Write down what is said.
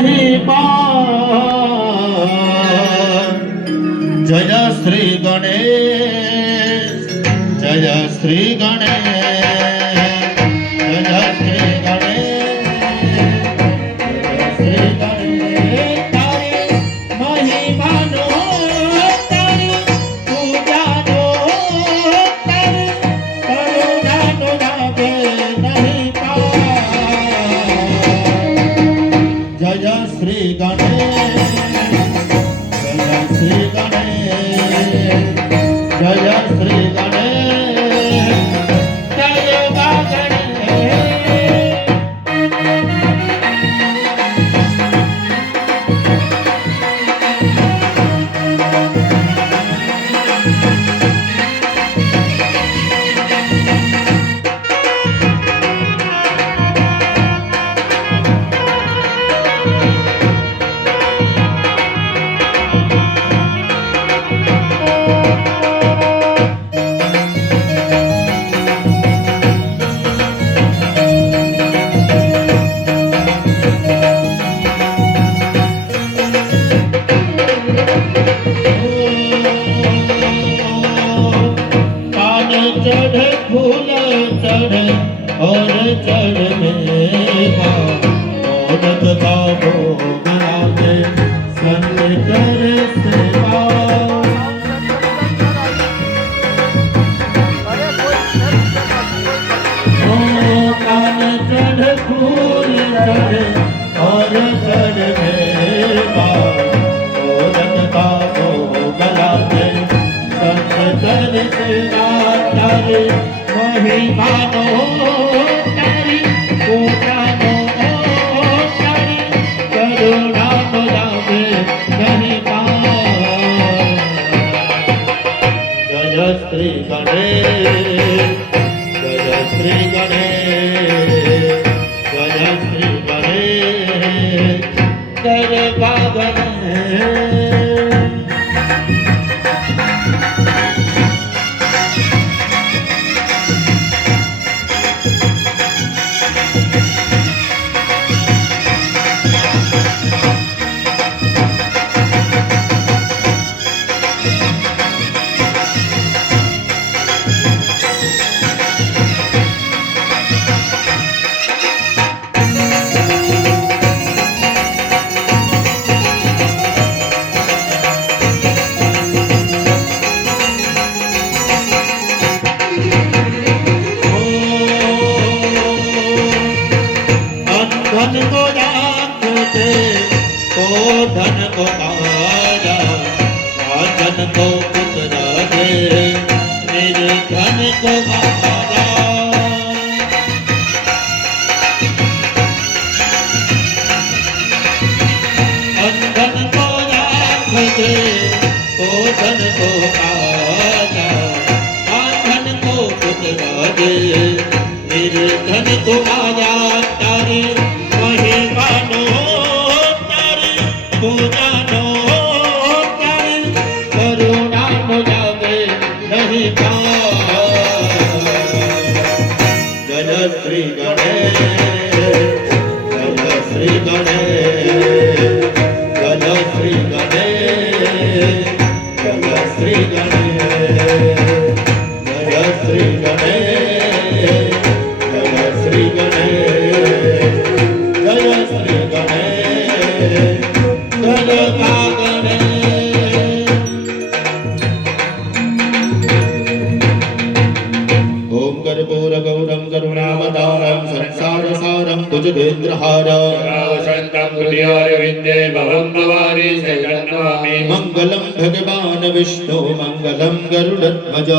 नहीं पार। जय श्री गणेश, जय श्री गणेश, जय श्री गणेश, जय श्री गणेश। तारी महिमानो तारी पूजानो तारी करुणानो लागे नहीं पार। जय श्री गणेश, जय श्री गणेश, जय श्री गणेश, जय गणेश। चढ़ फूल चढ़ और चढ़ मेघा औरत का भोग लागे संग कर सेवा। कान चढ़ फूल चढ़ और चढ़ मेघा औरत का भोग लागे संग कर सेवा। तारी महिमानो तारी पूजानो तारी करुणानो लागे नहीं पार। जय श्री गणेश, जय श्री गणेश, जय श्री गणेश, जय गणेश। धन को राखते तो धन को आजा, धन को पुत्र दे मेरे धन को आजा। धन को राखते तो धन को आजा, धन को पुत्र दे मेरे धन को आजा। तारी महिमानो तारी पूजानो तारी करुणानो लागे नहीं पार। जय श्री गणेश, जय श्री गणेश, जय श्री गणेश, जय श्री गणेश, जय श्री गणेश, जय श्री गणेश, जय श्री गणेश, जय गणेश। ओम कर्पूर गौरम करुणावतारम संसार सारम भुजगेन्द्रहारं विद्ये भवं भवानी शरणं नमामि। मंगलम भगवान विष्णु मंगलम गरुड़ध्वज।